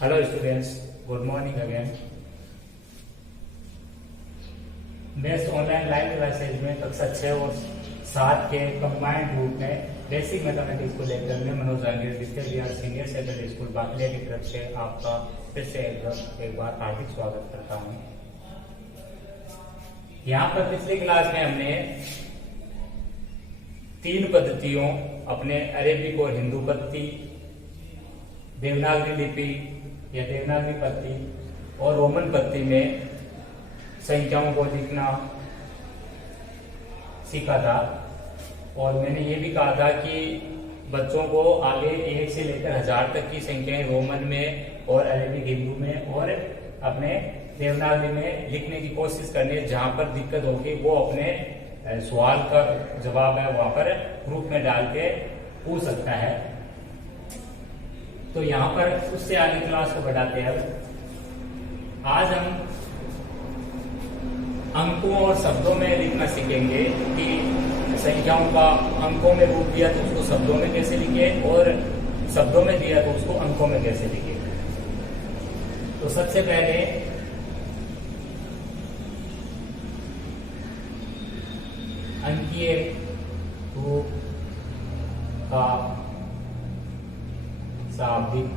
Hello students, good morning again. Best online live classes में कक्षा 6 और 7 के कंबाइंड ग्रुप में बेसिक मैथमेटिक्स को लेकर मैं मनोज रांगीर द्वितीय Bihar senior secondary school Bakliya की तरफ से आपका फिर से एक बार हार्दिक स्वागत करता हूँ। यहाँ पर पिछली क्लास में हमने 3 पद्धतियों अपने अरेबिक और हिंदू पद्धति, देवनागरी लिपि या देवनागरी पद्धति और रोमन पद्धति में संख्याओं को लिखना सीखा था। और मैंने ये भी कहा था कि बच्चों को आगे 1 से लेकर 1000 तक की संख्याएं रोमन में और अरेबिक हिंदू में और अपने देवनागरी में लिखने की कोशिश करनी है। जहां पर दिक्कत होगी वो अपने सवाल का जवाब है वहां पर ग्रुप में डाल के पूछ सकता है। तो यहाँ पर उससे आगे क्लास को बढ़ाते हैं। आज हम अंकों और शब्दों में लिखना सीखेंगे कि संख्याओं का अंकों में रूप दिया तो उसको शब्दों में कैसे लिखे और शब्दों में दिया तो उसको अंकों में कैसे लिखे। तो सबसे पहले अंकीय रूप का शाब्दिक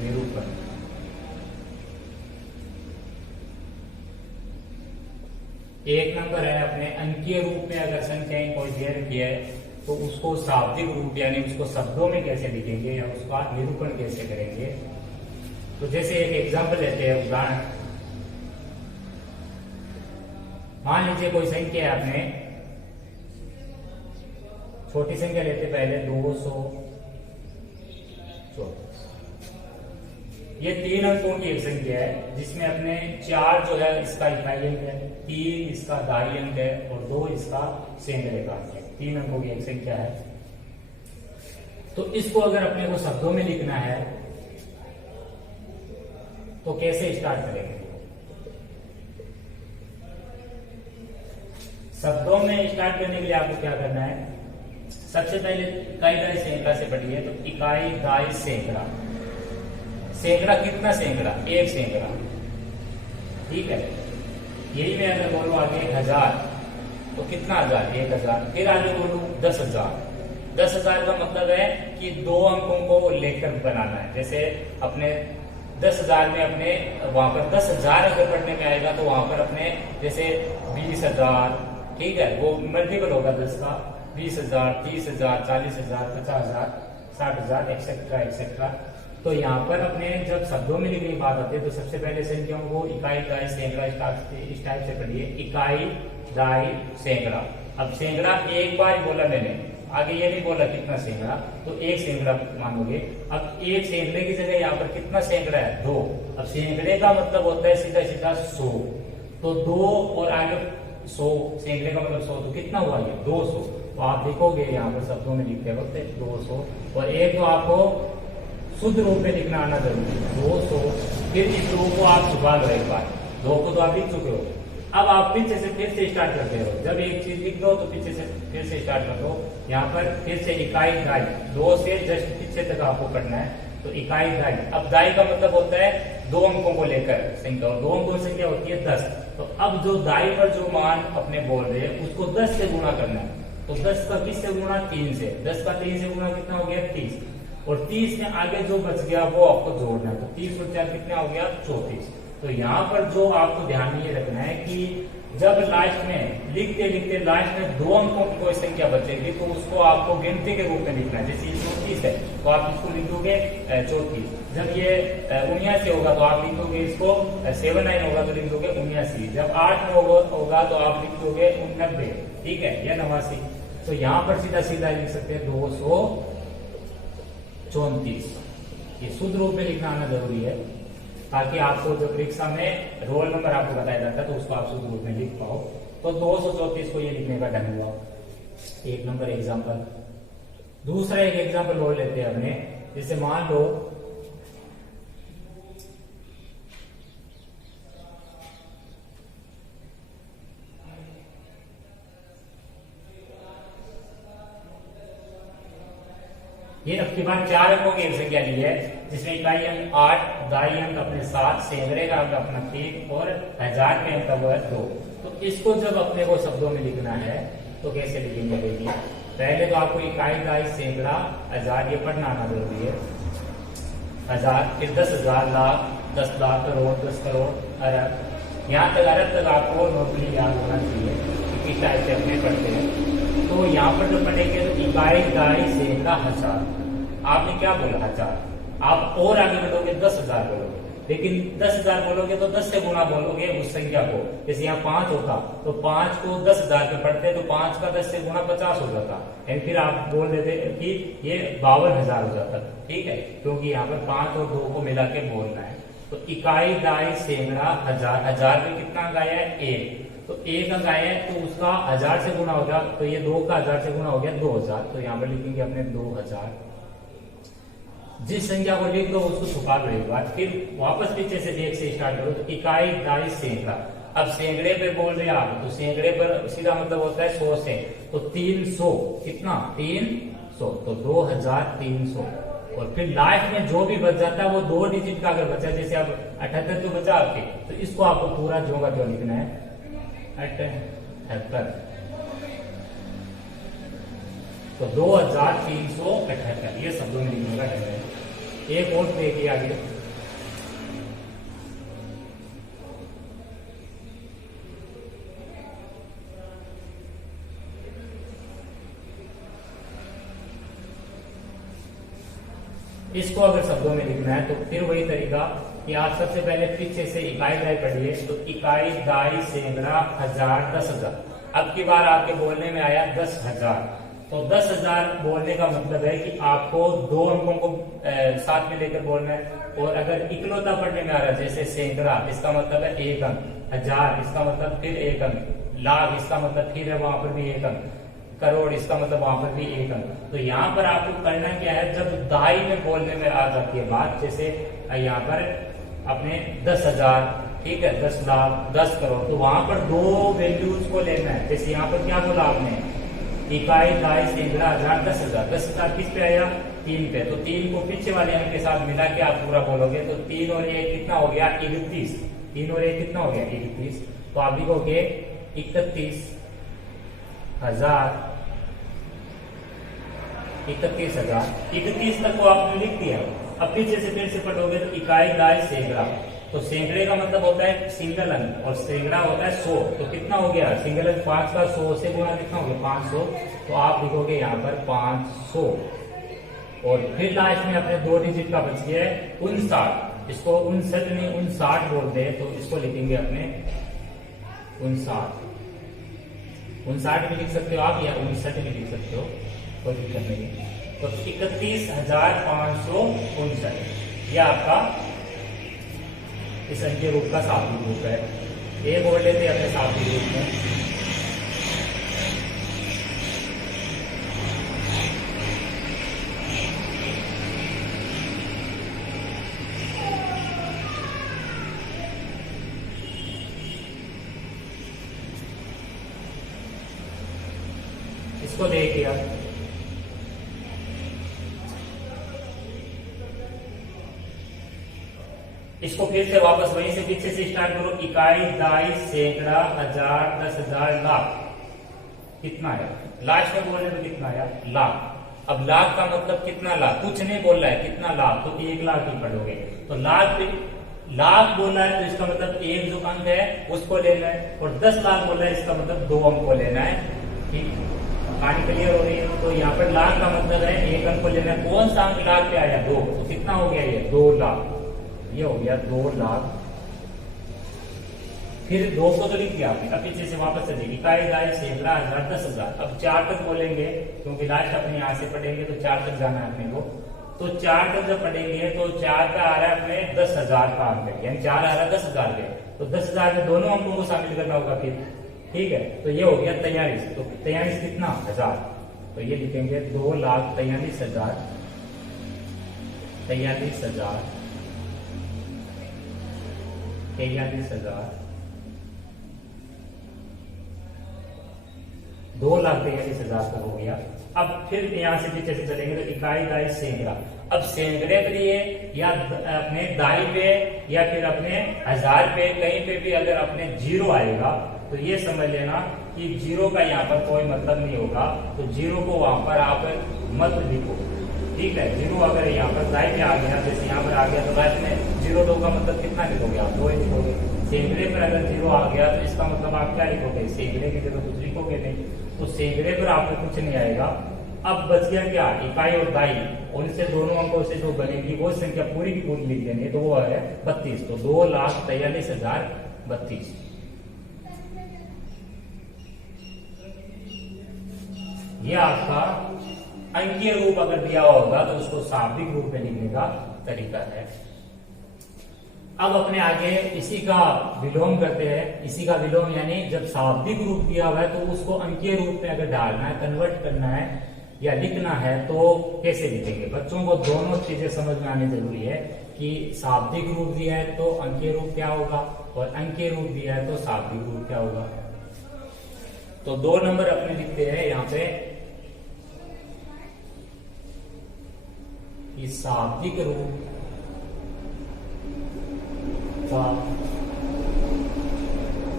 निरूपण। एक नंबर है अपने अंकीय रूप में अगर संख्याएं कोई दे रखी है तो उसको शाब्दिक रूप यानी उसको शब्दों में कैसे लिखेंगे या उसका निरूपण कैसे करेंगे। तो जैसे एक एग्जांपल लेते हैं, उदाहरण मान लीजिए कोई संख्या है, आपने छोटी संख्या लेते पहले 224। ये 3 अंकों की एक संख्या है जिसमें अपने 4 जो है इसका इकाई अंक है, 3 इसका दाई अंक है और 2 इसका सैकड़े का अंक है। 3 अंकों की एक संख्या है। तो इसको अगर अपने को शब्दों में लिखना है तो कैसे स्टार्ट करेंगे। शब्दों में स्टार्ट करने के लिए आपको क्या करना है, सबसे पहले इकाई दाई सैकड़ा से पढ़िए। तो इकाई दाई सैकड़ा, सैकड़ा कितना सैकड़ा, 1 सैकड़ा, ठीक है। यही मैं अगर बोलूं आगे 1000 तो कितना 1000, 1000। फिर आगे बोलूं 10,000, 10,000 का मतलब है कि 2 अंकों को लेकर बनाना है। जैसे अपने 10,000 में अपने वहां पर 10,000 अगर पढ़ने में आएगा तो वहां पर अपने जैसे 20,000, ठीक है, वो मल्टीपल होगा 10 का, 20,000, 30,000, 40,000, 50,000, 60,000 एक्सेट्रा एक्सेट्रा। तो यहाँ पर अपने जब शब्दों में लिखने की बात आती है तो सबसे पहले संख्याओं को इकाई दाई सैकड़ा इस टाइप से पढ़िए। इकाई दाई सैकड़ा। अब सैकड़ा एक बार बोला मैंने, आगे ये नहीं बोला कितना सैकड़ा, तो 1 सैकड़ा मानोगे। अब 1 सैकड़े की जगह यहाँ पर कितना सैकड़ा है, 2। अब सैकड़े का मतलब होता है सीधा सीधा 100। तो 2 और आगे 100, सैकड़े का मतलब 100, तो कितना हुआ ये 200। तो आप देखोगे यहाँ पर शब्दों में लिखते वक्त 200। और एक तो आपको शुद्ध रूप में लिखना आना जरूरी है, 200। फिर इस 2 को आप छुपा लो एक बार, 2 को तो आप लिख चुके हो। अब आप पीछे से फिर से स्टार्ट करते हो। जब एक चीज लिख दो तो पीछे से फिर से स्टार्ट कर दो। यहाँ पर फिर से इकाई दाई, 2 से जस्ट पीछे तक आपको पढ़ना है। तो इकाई दाई, अब दाई का मतलब होता है 2 अंकों को लेकर संख्या, और 2 अंकों की संख्या होती है 10। तो अब जो दाई पर जो मान अपने बोल रहे हैं उसको 10 से गुणा करना है। तो 10 का किससे गुणा, 3 से। 10 का 3 से गुणा कितना हो गया, 30। और 30 में आगे जो बच गया वो आपको जोड़ना है। तो 30 और 4 कितना हो गया, 34। तो यहाँ पर जो आपको ध्यान में ये रखना है कि जब लास्ट में लिखते लिखते लास्ट में 2 अंकों की कोई संख्या बचेगी तो उसको आपको गिनती के रूप में लिखना है। जैसे ये 34 है तो आप इसको लिख दोगे 34। जब ये 79 होगा तो आप लिख दोगे इसको 79 होगा तो लिख दोगे 79। जब 8 में होगा तो आप लिख दोगे 90, ठीक है, या 89। तो यहाँ पर सीधा सीधा लिख सकते हैं 234। ये शुद्ध रूप में लिखना आना जरूरी है ताकि आपको जब परीक्षा में रोल नंबर आपको बताया जाता है तो उसको आप शुद्ध रूप में लिख पाओ। तो 234 को ये लिखने का ढंग हुआ। एक नंबर एग्जाम्पल। दूसरा एक एग्जाम्पल और लेते हैं अपने, जैसे मान लो ये अब की बार 4 अंकों की एक संख्या ली है जिसमें इकाई अंक 8, दाई अंक अपने 7, सैकड़े का अंक अपना 3 और हजार के अंक वो है 2। तो इसको जब अपने को शब्दों में लिखना है तो कैसे लिखेंगे? देखिए पहले तो आपको इकाई, दाई, सैकड़ा, हजार ये पढ़ना आना जरूरी है। हजार, फिर 10,000, लाख, 10 लाख, करोड़, 10 करोड़, अरब। यहाँ तक अरब तक आपको नॉर्मली याद होना चाहिए कि किस टाइप से अपने पढ़ते हैं। तो यहाँ पर जो पढ़ेंगे तो इकाई, दाई, सैकड़ा, हजार। आपने क्या बोला? हजार। आप और आगे बढ़ोगे 10,000 बोलोगे, लेकिन 10,000 बोलोगे तो 10 से गुना बोलोगे उस संख्या को। जैसे यहाँ 5 होता तो 5 को 10,000 पे पढ़ते तो 5 का 10 से गुना 50 हो जाता, एंड फिर आप बोल देते कि ये 52,000 हो जाता। ठीक है, क्योंकि यहाँ पर 5 और 2 को मिला के बोलना है। तो इकाई, दाई, सैकड़ा, हजार। हजार में कितना अंक आया है? 1। तो 1 अंक आया है तो उसका 1000 से गुना होगा, तो ये 2 का 1000 से गुना हो गया 2000। तो यहाँ पर लिखेंगे अपने 2000। जिस संख्या को लिख दो उसको छुपा दो एक बार, फिर वापस पीछे से 1 से स्टार्ट करो। तो इकाई, दाई, सैकड़ा। अब सैकड़े पे बोल रहे हैं आप, तो सैकड़े पर सीधा मतलब होता है 100 से। तो 300 कितना? 300। तो 2300। और फिर लास्ट में जो भी बच जाता है वो 2 डिजिट का अगर बचा, जैसे अब 78 जो बचा आपके, तो इसको आपको पूरा जो का जो लिखना है 78। तो 2378 ये शब्दों में लिखने का है। एक और देखिए आगे, इसको अगर शब्दों में लिखना है तो फिर वही तरीका कि आप सबसे पहले पीछे से इकाई, दाई पढ़िए। तो इकाई, दाई, सैकड़ा, हजार, 10,000। अब की बार आपके बोलने में आया 10,000। तो 10,000 बोलने का मतलब है कि आपको 2 अंकों को साथ में लेकर बोलना है। और अगर इकलौता पढ़ने में आ रहा है जैसे सैकड़ा, इसका मतलब है 1 अंक, हजार इसका मतलब फिर 1 अंक, लाख इसका मतलब फिर है वहां पर भी 1 अंक, करोड़ इसका मतलब वहां पर भी 1 अंक। तो यहाँ पर आपको करना क्या है, जब दाई में बोलने में आ जाती है बात, जैसे यहाँ पर अपने 10,000, ठीक है, 10 लाख, 10 करोड़, तो वहां पर 2 वैल्यूज को लेना है। जैसे यहाँ पर क्या बोला आपने? इकाई, दाई, सैकड़ा, हजार, 10,000। 10,000 किस पे आया? 3 पे। तो 3 को पीछे वाले अंक के साथ मिला के आप पूरा बोलोगे तो 3 और 1 कितना हो गया? 31। 3 और 1 कितना हो गया? 31। तो आप लिखोगे 31,000। 31,000। 31 तक को आपने लिख दिया। अब पीछे से फिर से पढ़ोगे तो इकाई, दाई, सैकड़ा। तो सैकड़े का मतलब होता है सिंगल अंक और सैकड़ा होता है 100। तो कितना हो गया? सिंगल अंक 5 का 100 से गुणा कितना हो गया? 500। तो आप लिखोगे यहाँ पर 500। और फिर लास्ट में अपने 2 डिजिट का बच गया है 59। इसको 59 नहीं 59 बोलते हैं, तो इसको लिखेंगे अपने 59। 59 भी लिख सकते हो आप या 59 भी लिख सकते हो, कोई दिक्कत नहीं है। तो 31,559 यह आपका इस अंकीय रूप का शाब्दिक रूप है। एक और लेते अपने शाब्दिक रूप में, इसको देखिए आप, इसको फिर से वापस वहीं से पीछे से स्टार्ट करो। इकाई, दाई, सैकड़ा, हजार, 10,000, लाख। कितना है? लास्ट में बोले तो कितना आया? लाख। अब लाख का मतलब कितना लाख? कुछ नहीं बोल रहा है, कितना लाख? तो 1 लाख ही पढ़ोगे। तो लाख बोला है तो इसका मतलब 1 जो अंक है उसको लेना है, और 10 लाख बोला है इसका मतलब 2 अंक को लेना है। ठीक, कहानी क्लियर हो रही है? तो यहाँ पर लाख का मतलब है 1 अंक को लेना है। कौन सा अंक लाख पे आया? 2। तो कितना हो गया ये? 2 लाख। ये हो गया 2 लाख। फिर 200 तो लिख दिया आपने। अब पीछे से वापस चलिए, इकाई, दाई, सैकड़ा, हजार, 10,000। अब 4 तक बोलेंगे क्योंकि लास्ट अपने यहाँ से पढ़ेंगे तो 4 तक जाना है अपने को। तो 4 तक जब पढ़ेंगे तो 4 का आ रहा है अपने 10,000 का अंक है, यानी 4 आ रहा है 10,000 के। तो 10,000 में दोनों अंकों को शामिल करना होगा फिर। ठीक है, तो ये हो गया 43। तो 43 कितना? 1000। तो ये लिखेंगे 2,43,000। 43,000, 43,000, 2,43,000 का हो गया। अब फिर यहाँ से पीछे से चलेंगे तो इकाई दाई सैकड़ा। अब सैकड़े के लिए या अपने दाई पे या फिर अपने हजार पे कहीं पे भी अगर अपने जीरो आएगा तो ये समझ लेना कि जीरो का यहाँ पर कोई मतलब नहीं होगा, तो जीरो को वहां पर आप मत लिखो, ठीक है। जीरो अगर यहाँ पर दाई पे आ गया, जैसे यहाँ पर आ गया, तो दाई में 0 का मतलब कितना लिखोगे आप? 2 ही लिखोगे। सैकड़े पर अगर जीरो आ गया तो इसका मतलब आप क्या लिखोगे? सैकड़े की जगह कुछ लिखोगे नहीं, तो सैकड़े पर आपको कुछ नहीं आएगा। अब बच गया क्या? इकाई और दाई, उनसे दोनों अंकों से जो बनेगी वो संख्या पूरी की पूरी लिख देंगे, तो वो है 32। तो 2,43,032। ये आपका अंकीय रूप अगर दिया होगा तो उसको शाब्दिक रूप में लिखने का तरीका है। अब अपने आगे इसी का विलोम करते हैं। इसी का विलोम यानी जब शाब्दिक रूप दिया हुआ है तो उसको अंकीय रूप में अगर डालना है, कन्वर्ट करना है या लिखना है तो कैसे लिखेंगे? बच्चों को दोनों चीजें समझ में आनी जरूरी है कि शाब्दिक रूप दिया है तो अंकीय रूप क्या होगा और अंकीय रूप दिया है तो शाब्दिक रूप क्या होगा। तो 2 नंबर अपने लिखते हैं यहाँ पे कि शाब्दिक रूप का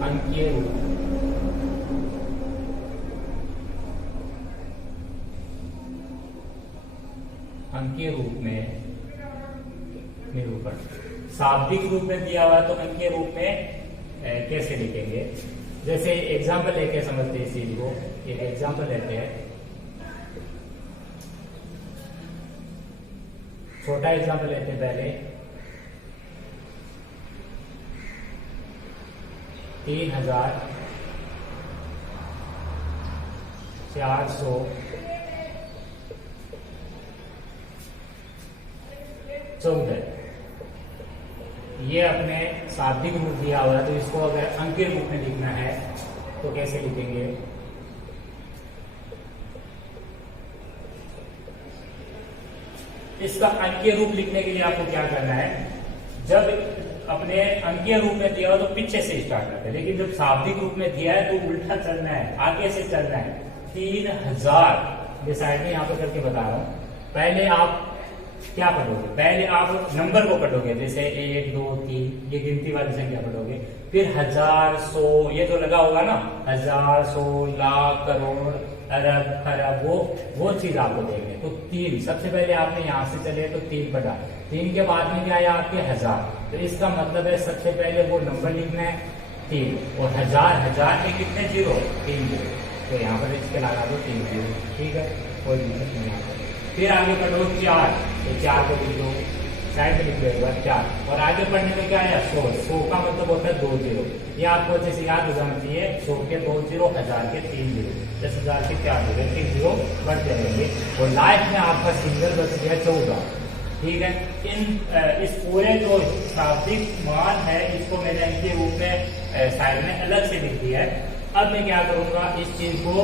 अंकीय रूप अंकीय रूप में निरूपण। शाब्दिक रूप में दिया हुआ तो अंकीय रूप में कैसे लिखेंगे? जैसे एग्जाम्पल लेके समझते हैं इस चीज को। एक एग्जाम्पल लेते हैं, छोटा एग्जाम्पल लेते हैं पहले। 3,414 ये अपने शाब्दिक रूप दिया हुआ है, तो इसको अगर अंकीय रूप में लिखना है तो कैसे लिखेंगे? इसका अंकीय रूप लिखने के लिए आपको क्या करना है? जब अपने अंकीय रूप में दिया हो तो पीछे से स्टार्ट करते हैं, लेकिन जब शाब्दिक रूप में दिया है तो उल्टा चलना है, आगे से चलना है। 3,000 ये साइड में यहाँ पे करके बता रहा हूँ। पहले आप क्या पढ़ोगे? पहले आप नंबर को पढ़ोगे, जैसे 1 2 3 ये गिनती वाली संख्या पढ़ोगे। फिर 1000 100 ये जो लगा होगा ना, 1000 100 लाख करोड़ अरब खरब, वो चीज आपको देखनी है। तो 3 सबसे पहले आपने यहाँ से चले तो 3 पढ़ा, 3 के बाद में क्या आया आपके 1000। तो इसका मतलब है सबसे पहले वो नंबर लिखना है 3, और 1000 के कितने जीरो? 3 जीरो। तो यहाँ पर इसके लगा दो 3 जीरो, ठीक है, कोई दिक्कत नहीं यहाँ पर। फिर आगे पढ़ो 4, तो 4 को लिख दो, साइड में लिख लो 4। और आगे पढ़ने में क्या है? 100 का मतलब होता है 2 जीरो। ये आपको अच्छे से याद हो जाना चाहिए। 100 के 2 जीरो, 1000 के 3 जीरो, 10,000 के 4 जीरो, 3 जीरो बढ़ जाएंगे और लास्ट में आपका सिंगल बच गया 14, ठीक है। इस पूरे जो शाब्दिक मान है इसको मैंने अंकीय रूप में साइड में अलग से लिख दिया है। अब मैं क्या करूंगा? इस चीज को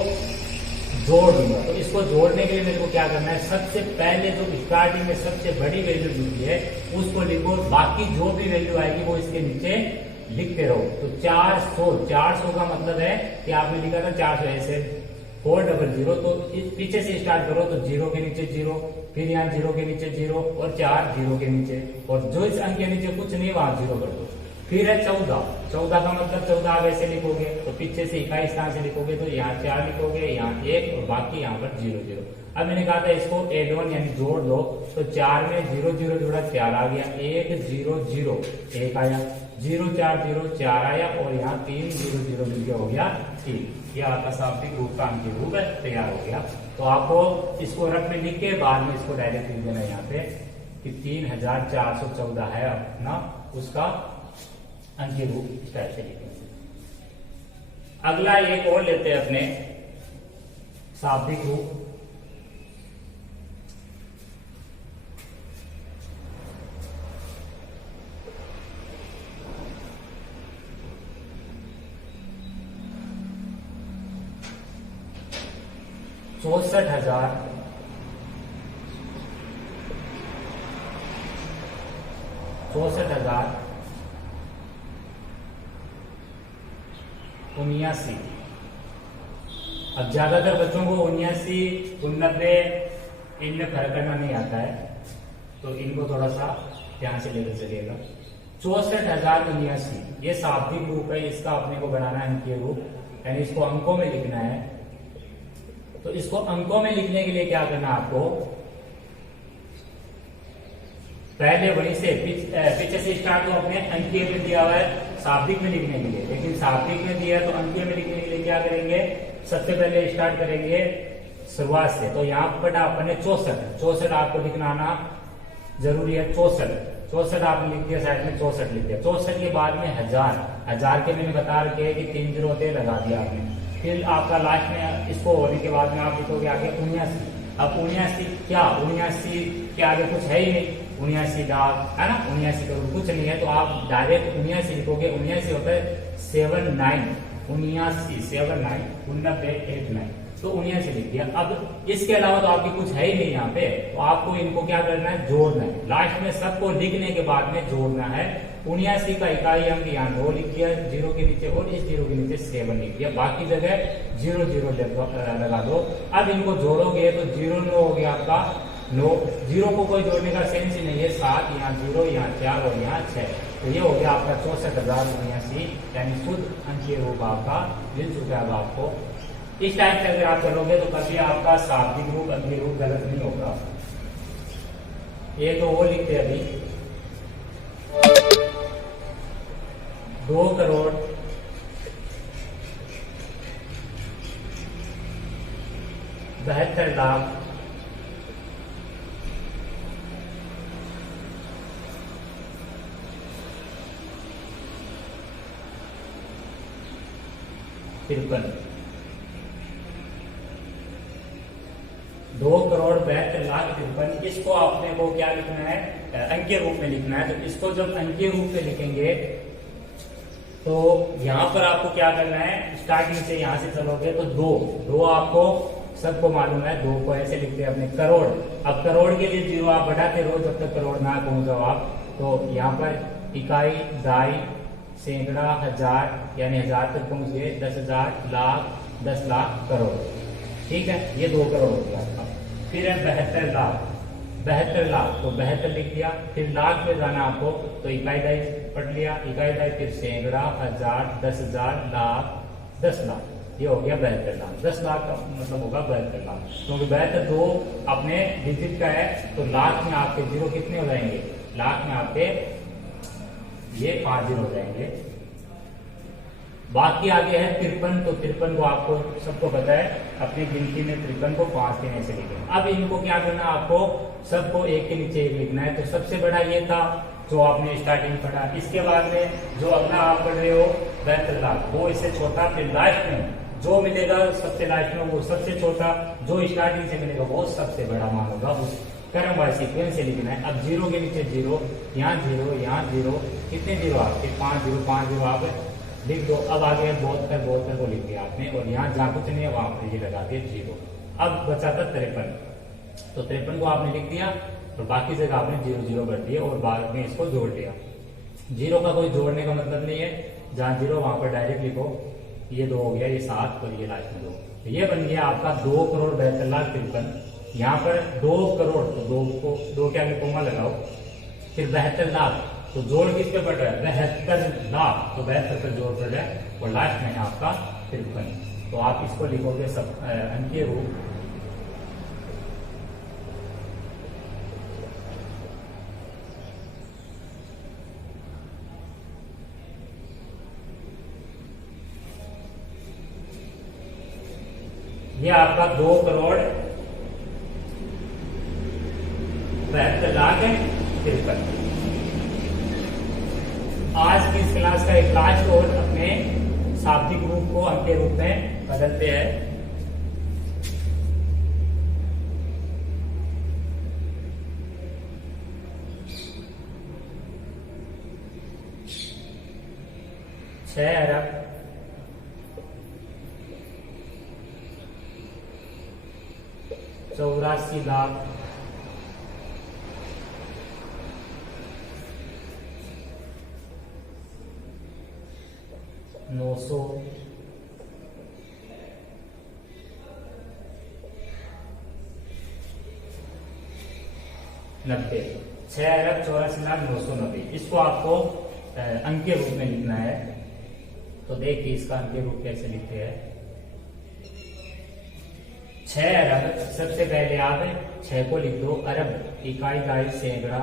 जोड़ दूंगा। तो इसको जोड़ने के लिए मेरे को क्या करना है? सबसे पहले जो स्टार्टिंग में सबसे बड़ी वैल्यू लिखी है उसको लिखो, बाकी जो भी वैल्यू आएगी वो इसके नीचे लिखते रहो। तो 400 का मतलब है कि आपने लिखा था 400 ऐसे 400, तो इस पीछे से स्टार्ट करो। तो 0 के नीचे 0, फिर यहाँ 0 के नीचे 0 और 4 0 के नीचे, और जो इस अंक के नीचे कुछ नहीं वहां 0 कर दो। फिर है 14 का मतलब 14 आप ऐसे लिखोगे, तो पीछे से इकाई स्थान से लिखोगे तो यहाँ 4 लिखोगे, यहाँ 1 और बाकी यहाँ पर 0 0। अब मैंने कहा था इसको एड ऑन यानी जोड़ लो, तो 4 में 0 0 जोड़ा 4 आ गया, 1 0 0 1 आया, 0 4 0 4 आया, और यहाँ 3 0 0 मिलकर हो गया 3। यह आपका शाब्दिक रूप का अंकीय रूप तैयार हो गया। तो आपको इसको रफ में लिख के बाद में इसको डायरेक्ट लिख देना यहाँ पे कि 3,414 है अपना उसका अंकीय रूप इस टाइप से लिखेंगे। अगला एक और लेते हैं अपने शाब्दिक रूप। चौसठ हजार 79 अब ज्यादातर बच्चों को 79, 89 इनमें फर्क करना नहीं आता है, तो इनको थोड़ा सा ध्यान से लेना चलेगा। 64,079 ये शाब्दिक रूप है, इसका अपने को बनाना है अंकीय रूप, यानी इसको अंकों में लिखना है। तो इसको अंकों में लिखने के लिए क्या करना आपको, पहले वहीं से पीछे से स्टार्ट, तो अपने अंकीय में दिया हुआ है शाब्दिक में लिखने के लिए, लेकिन शाब्दिक में दिया तो अंकीय में लिखने के लिए क्या करेंगे, सबसे पहले स्टार्ट करेंगे शुरुआत से। तो यहाँ पर अपने 64 आपको लिखना आना जरूरी है। 64 आपने लिख दिया, साइड में 64 लिख दिया। 64 के बाद में 1000 के मैंने बता रखे कि 3 जीरो होते लगा दिया आपने। फिर आपका लास्ट में इसको होने के बाद में आप लिखोगे आगे 79। अब 79 क्या, 79 के आगे कुछ है ही नहीं, 79 लाख है ना, 79 करोड़ कुछ नहीं है, तो आप डायरेक्ट 79 लिखोगे। 79 होता है 79, 79 79 89, तो 79 लिख दिया। अब इसके अलावा तो आपकी कुछ है ही नहीं यहाँ पे, तो आपको इनको क्या करना है, जोड़ना है। लास्ट में सबको लिखने के बाद में जोड़ना है। 79 का इकाई अंक यहाँ 2 लिख दिया जीरो के नीचे, और इस जीरो के नीचे 7 लिख दिया, बाकी जगह 0 0 लगा दो। अब इनको जोड़ोगे तो 0 9 हो गया आपका 9, 0 को कोई जोड़ने का सेंस ही नहीं है। 7 यहाँ 0, यहाँ 4 और यहाँ 6, तो ये हो गया आपका 64,079, यानी शुद्ध अंकीय रूप आपका मिल चुका है आपको। इस टाइप से अगर आप चलोगे तो कभी आपका शाब्दिक रूप अंकीय रूप गलत नहीं होगा। ये तो वो लिखते अभी 2 करोड़ 72 लाख 53, 2 करोड़ 72 लाख 53। इसको आपने को क्या लिखना है, अंकीय रूप में लिखना है। तो इसको जब अंकीय रूप में लिखेंगे तो यहाँ पर आपको क्या करना है, स्टार्टिंग से यहाँ से चलोगे तो 2 आपको सबको मालूम है, 2 को ऐसे लिखते हैं अपने करोड़। अब करोड़ के लिए 0 आप बढ़ाते रहो जब तक करोड़ ना पहुंच जाओ आप। तो यहाँ पर इकाई, दाई, सैकड़ा, हजार, यानी 1000 तक पहुंच गए, 10,000, लाख, 10 लाख, करोड़। ठीक है, ये 2 करोड़ हो गया आपका। फिर है 72 लाख, 72 लाख, तो 72 लिख दिया। फिर लाख में जाना आपको, तो इकाई दाई पढ़ लिया, इकाई दाई, फिर सैकड़ा, हजार, 10,000, लाख, 10 लाख, ये हो गया 72 लाख। 10 लाख का मतलब होगा 72 लाख, क्योंकि 72 2 अपने डिजिट का है, तो लाख में आपके जीरो कितने हो जाएंगे, लाख में आपके ये 5 जीरो हो जाएंगे। बाकी आगे है 53, तो 53 को आपको सबको पता है, अपनी गिनती में 53 को 5 दिन ऐसे लिखेंगे। अब इनको क्या करना, आपको सबको एक के नीचे एक लिखना है। तो सबसे बड़ा ये था जो आपने स्टार्टिंग पढ़ा, इसके बाद में जो अपना आप पढ़ रहे हो 72 लाख, वो इससे छोटा, फिर लास्ट में जो मिलेगा सबसे लास्ट में वो सबसे छोटा, जो स्टार्टिंग से मिलेगा वो सबसे बड़ा मान होगा। उस क्रम वाइज सीक्वेंस से लिखना है। अब 0 के नीचे 0, यहाँ 0, यहाँ 0, कितने जीरो आपके 5 जीरो, 5 जीरो आप लिख दो। अब आगे 72 को लिख दिया आपने, और यहाँ जहाँ कुछ नहीं है वहां पर ये लगा दिया 0। अब बचा था 53, तो 53 को आपने लिख दिया, और बाकी जगह आपने 0 0 कर दिया, और बाद में इसको जोड़ दिया। 0 का कोई जोड़ने का मतलब नहीं है, जहाँ 0 वहां पर डायरेक्ट लिखो। ये 2 हो गया, ये 7, और ये लास्ट में 2, तो ये बन गया आपका 2 करोड़ 72 लाख 53। यहाँ पर 2 करोड़, तो 2 के आगे कोमा लगाओ, फिर 72 लाख, तो जोड़ किस पे पड़ रहा है, 72 लाख, तो 72 पर जोड़ पड़ रहा है, और लास्ट में है आपका 53। तो आप इसको लिखोगे सब अंकीय रूप। ये आपका 2 करोड़ 72 लाख 53। आज की इस क्लास का एक लास्ट और अपने शाब्दिक रूप को अंकीय रूप में बदलते हैं। छह अरब 84 लाख 900 90, 6,84,990। इसको आपको अंक के रूप में लिखना है। तो देखिए इसका अंक रूप कैसे लिखते हैं। 6 अरब, सबसे पहले आप 6 को लिख दो, अरब इकाई, दाइश, सैकड़ा,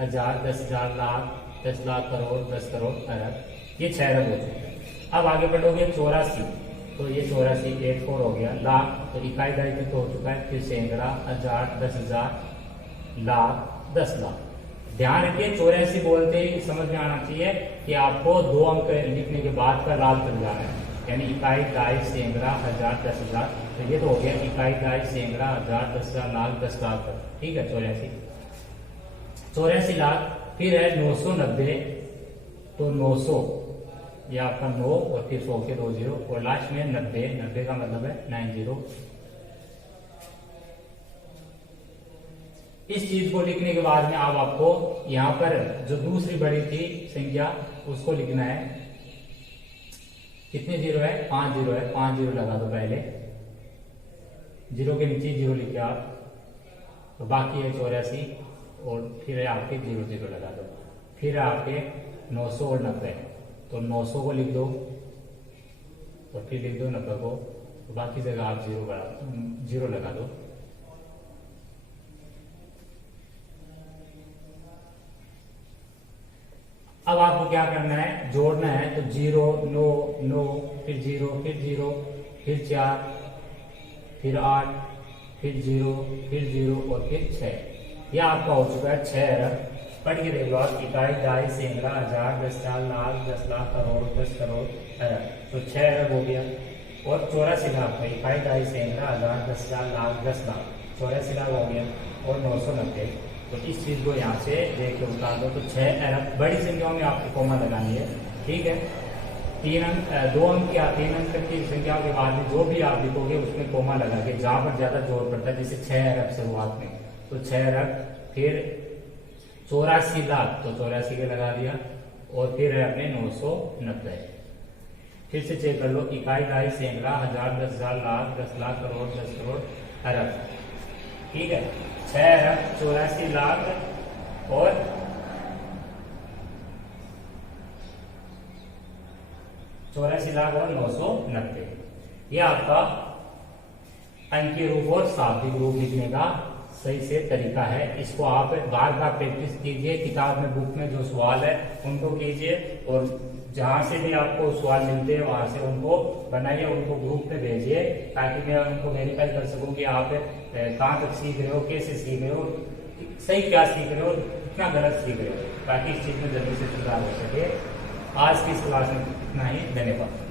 हजार, 10,000, लाख, 10 लाख, करोड़, 10 करोड़, अरब, ये 6 अरब हो चुके हैं। अब आगे बढ़ोगे 84, तो ये 84 84 हो गया। लाख तो इकाई, दाइश तो हो चुका है, फिर सैकड़ा, हजार, 10,000, लाख, 10 लाख। ध्यान रखिए 84 बोलते ही समझ में आना चाहिए कि आपको 2 अंक लिखने के बाद का लाभ चल जाना है, यानी इकाई, दाइश, सैकड़ा, हजार, 10,000। तो ये तो हो गया इकाई, दाइश, सैकड़ा, हजार, 10,000, लाख, 10 लाख तक, ठीक है। 84 लाख। फिर है 990, तो 900 ये आपका 9 और फिर 100 के 2 0 और लास्ट में 90 का मतलब है 90। इस चीज को लिखने के बाद में अब आपको यहाँ पर जो दूसरी बड़ी थी संख्या उसको लिखना है। कितने जीरो है? 5 जीरो है, 5 जीरो लगा दो पहले, जीरो के नीचे जीरो लिखे आप, तो बाकी है 84 और फिर है आपके 0 0 लगा दो, फिर आपके 900 और 90, तो 900 को लिख दो और फिर लिख दो 90 को, तो बाकी जगह आप जीरो लगा दो। अब आपको क्या करना है, जोड़ना है। तो 0 9 9 फिर 0 फिर 0 फिर 4 फिर 8 फिर 0 फिर 0 और फिर 6। यह आपका हो चुका है 6 अरब। पढ़ के देख लो आप, इकाई, दाइश, सैकड़ा, हजार, 10,000, लाख, 10 लाख, करोड़, 10 करोड़, अरब, तो 6 अरब हो गया। और 84 लाख है, इकाई, दाइश, सैकड़ा, हजार, 10,000, लाख, 10 लाख, 84 लाख हो गया। और 990, तो इस चीज को यहाँ से देख के उतार दो, तो 6 अरब। बड़ी संख्याओं में आपको कोमा लगानी है, ठीक है। 3 अंक 2 अंक या 3 अंक तक की संख्याओं के बाद में जो भी आप लिखोगे उसमें कोमा लगा के, जहां पर ज्यादा जोर पड़ता है, जैसे 6 अरब शुरुआत में, तो 6 अरब, फिर 84 लाख, तो 84 के लगा दिया, और फिर है अपने 990। फिर से चेक कर लो, इकाई, दाइश, सैकड़ा, हजार, 10,000, लाख, 10 लाख, करोड़, 10 करोड़, अरब, ठीक है। 6 अरब, 84 लाख और 84 लाख और 990। ये आपका अंकीय रूप और शाब्दिक रूप लिखने का सही से तरीका है। इसको आप बार बार प्रैक्टिस कीजिए, किताब में, बुक में जो सवाल है उनको कीजिए, और जहां से भी आपको सवाल मिलते हैं वहां से उनको बनाइए, उनको ग्रुप में भेजिए, ताकि मैं उनको वेरीफाई कर सकूं कि आप कहाँ तक सीख रहे हो, कैसे सीख रहे हो, सही क्या सीख रहे हो, कितना गलत सीख रहे हो, ताकि इस चीज में जल्दी से सुधार हो सके। आज की इस क्लास में इतना ही, धन्यवाद।